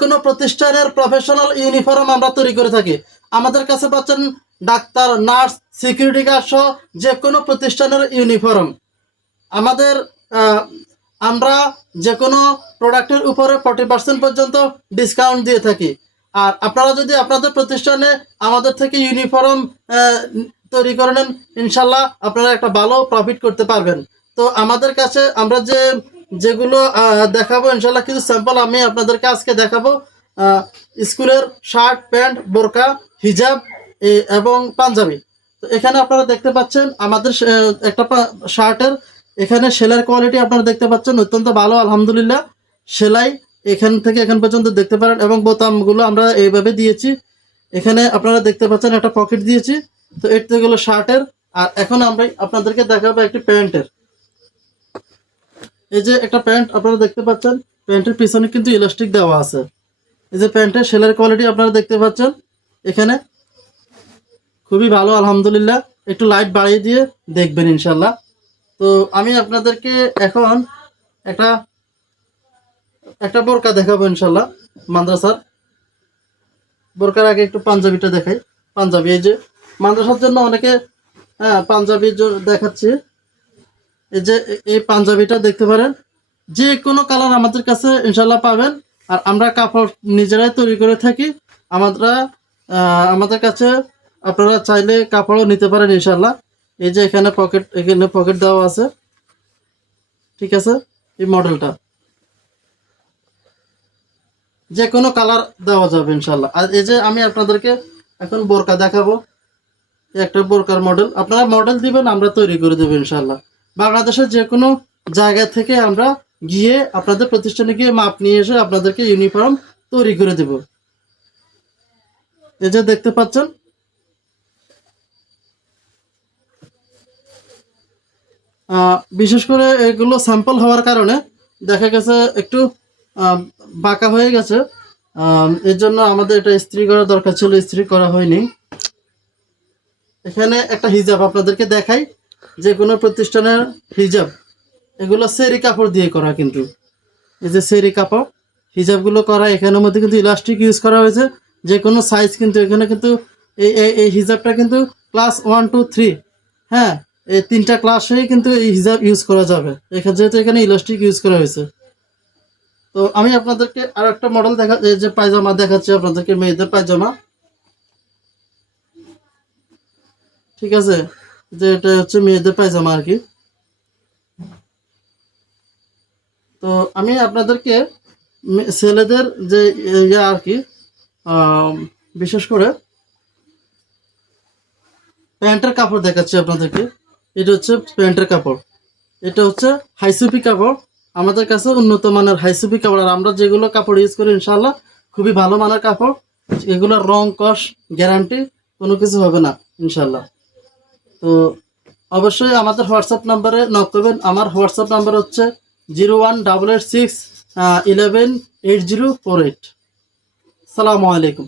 কোনো প্রতিষ্ঠানের professional uniform আমরা তৈরি করে থাকি। আমাদের কাছে পাচ্ছেন ডাক্তার, নার্স সিকিউরিটি গার্ড সহ যে কোনো প্রতিষ্ঠানের ইউনিফর্ম আমাদের আমরা যে কোনো প্রোডাক্টের উপরে ফর্টি পার্সেন্ট পর্যন্ত ডিসকাউন্ট দিয়ে থাকি। আর আপনারা যদি আপনাদের প্রতিষ্ঠানে আমাদের থেকে ইউনিফর্ম তৈরি করে নেন, ইনশাল্লাহ আপনারা একটা ভালো প্রফিট করতে পারবেন। তো আমাদের কাছে আমরা যে যেগুলো দেখাবো ইনশাল্লাহ কিছু স্যাম্পল আমি আপনাদেরকে আজকে দেখাবো। স্কুলের শার্ট, প্যান্ট, বোরকা, হিজাব এবং পাঞ্জাবি। তো এখানে আপনারা দেখতে পাচ্ছেন আমাদের একটা শার্টের, এখানে সেলাইয়ের কোয়ালিটি আপনারা দেখতে পাচ্ছেন, অত্যন্ত ভালো, আলহামদুলিল্লাহ। সেলাই এখান থেকে এখান পর্যন্ত দেখতে পারেন, এবং বোতামগুলো আমরা এইভাবে দিয়েছি। এখানে আপনারা দেখতে পাচ্ছেন একটা পকেট দিয়েছি। তো থেকে হলো শার্টের, আর এখন আমরা আপনাদেরকে দেখাবো একটি প্যান্টের। এই যে একটা প্যান্ট আপনারা দেখতে পাচ্ছেন, প্যান্টের পিছনে কিন্তু ইলাস্টিক দেওয়া আছে। এই যে প্যান্টের সেলাইয়ের কোয়ালিটি আপনারা দেখতে পাচ্ছেন, এখানে খুবই ভালো, আলহামদুলিল্লাহ। একটু লাইট বাড়িয়ে দিয়ে দেখবেন ইনশাল্লাহ তো আমি আপনাদেরকে এখন একটা একটা বোরকা দেখাবো ইনশাল্লাহ মাদ্রাসার। বোরকার আগে একটু পাঞ্জাবিটা দেখাই। পাঞ্জাবি, এই যে মাদ্রাসার জন্য অনেকে হ্যাঁ পাঞ্জাবি দেখাচ্ছি। এই যে এই পাঞ্জাবিটা দেখতে পারেন, যে কোনো কালার আমাদের কাছে ইনশাল্লাহ পাবেন। আর আমরা কাপড় নিজেরাই তৈরি করে থাকি। আমরা আমাদের কাছে আপনারা চাইলে কাপড়ও নিতে পারেন ইনশাল্লাহ এই যে এখানে পকেট এখানে পকেট দেওয়া আছে। ঠিক আছে, এই মডেলটা। যে কোনো কালার দেওয়া যাবে ইনশাল্লাহ আর এই যে আমি আপনাদেরকে এখন বোরকা দেখাবো। একটা বোরকার মডেল। আপনারা মডেল দিবেন, আমরা তৈরি করে দেবো ইনশাল্লাহ বাংলাদেশের যে কোনো জায়গা থেকে আমরা গিয়ে আপনাদের প্রতিষ্ঠানে গিয়ে মাপ নিয়ে এসে আপনাদেরকে ইউনিফর্ম তৈরি করে দেব। এই যে দেখতে পাচ্ছেন? বিশেষ করে এগুলো স্যাম্পল হওয়ার কারণে দেখা গেছে একটু বাঁকা হয়ে গেছে। এর জন্য আমাদের এটা ইস্ত্রি করা দরকার ছিল, ইস্ত্রি করা হয়নি। এখানে একটা হিজাব আপনাদেরকে দেখাই। যে কোনো প্রতিষ্ঠানের হিজাব, এগুলো সেরি কাপড় দিয়ে করা কিন্তু। এই যে সেরি কাপড়, হিজাবগুলো করা, এখানের মধ্যে কিন্তু ইলাস্টিক ইউজ করা হয়েছে। যে কোনো সাইজ কিন্তু, এখানে কিন্তু এই, এই- হিজাবটা কিন্তু ক্লাস ওয়ান টু থ্রি হ্যাঁ? এই তিনটা ক্লাসেই কিন্তু এই হিজাব ইউজ করা যাবে। এখানে যেহেতু এখানে ইলাস্টিক ইউজ করা হয়েছে। তো আমি আপনাদেরকে আর একটা মডেল দেখা, এই যে পায়জামা দেখাচ্ছি আপনাদেরকে, মেয়েদের পায়জামা। ঠিক আছে? যে এটা হচ্ছে মেয়েদের পায়জামা আর কি। তো আমি আপনাদেরকে ছেলেদের যে ইয়ে আর কি বিশেষ করে প্যান্টের কাপড় দেখাচ্ছি আপনাদেরকে। এটা হচ্ছে প্যান্টের কাপড়। এটা হচ্ছে হাইসুপি কাপড়। আমাদের কাছে উন্নত মানের হাইসুপি কাপড়। আর আমরা যেগুলো কাপড় ইউজ করি ইনশাল্লাহ খুবই ভালো মানের কাপড়। এগুলোর রং, কস গ্যারান্টি কোনো কিছু হবে না ইনশাল্লাহ তো অবশ্যই আমাদের হোয়াটসঅ্যাপ নাম্বারে নক করবেন। আমার হোয়াটসঅ্যাপ নাম্বার হচ্ছে zero one double eight six eleven eight zero four eight সালামু আলাইকুম।